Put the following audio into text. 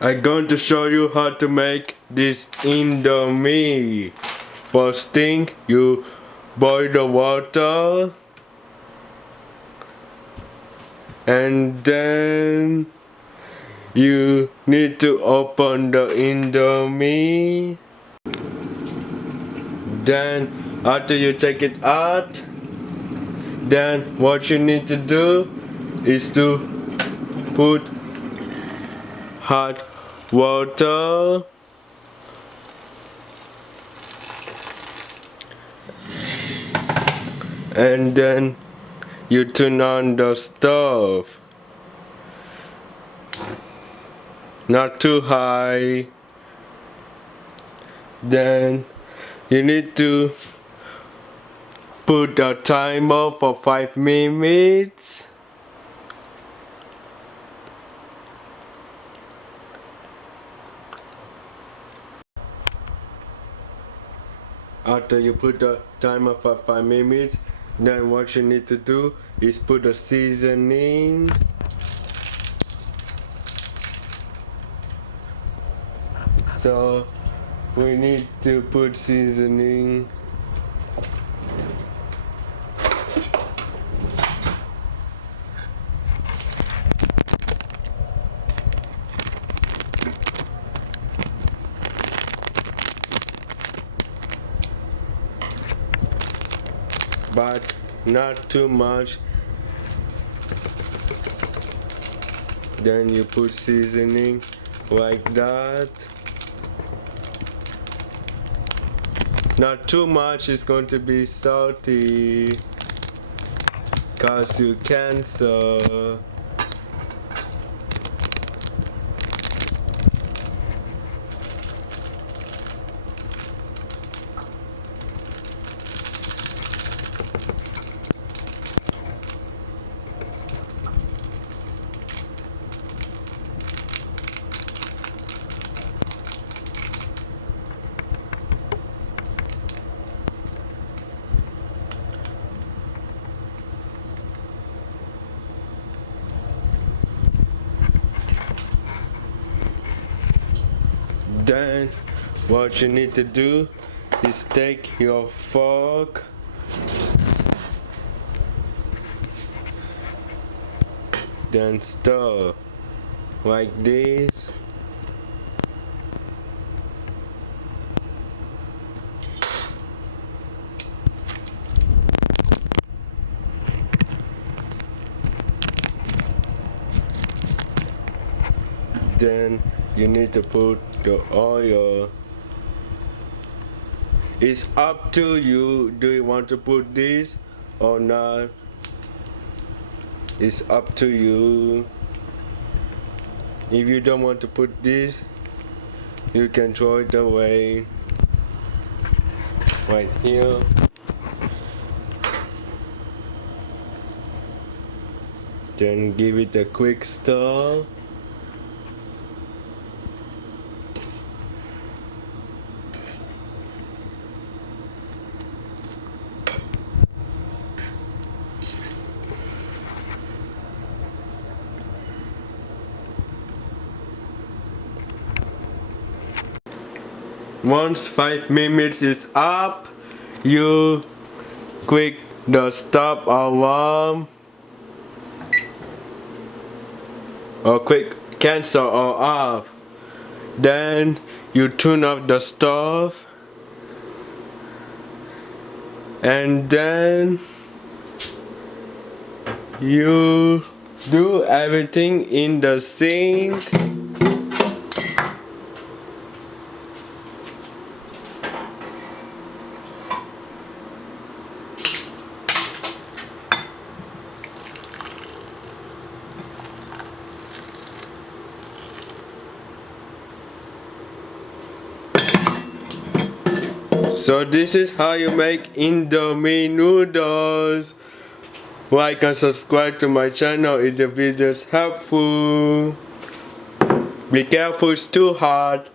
I'm going to show you how to make this indomie. First thing, you boil the water and then you need to open the indomie. Then after you take it out, then what you need to do is to put hot water and then you turn on the stove, not too high. Then you need to put the timer for 5 minutes. After you put the timer for 5 minutes, then what you need to do is put the seasoning. So we need to put seasoning. But not too much. Then you put seasoning like that. Not too much, it's going to be salty cause you cancer. Then what you need to do is take your fork then stir like this. Then you need to put the oil. It's up to you. Do you want to put this or not? It's up to you. If you don't want to put this, you can throw it away right here. Then give it a quick stir. Once 5 minutes is up, you quick the stop alarm or quick cancel or off. Then you turn off the stove and then you do everything in the sink. So this is how you make indomie noodles. Like and subscribe to my channel if the video is helpful. Be careful, it's too hot.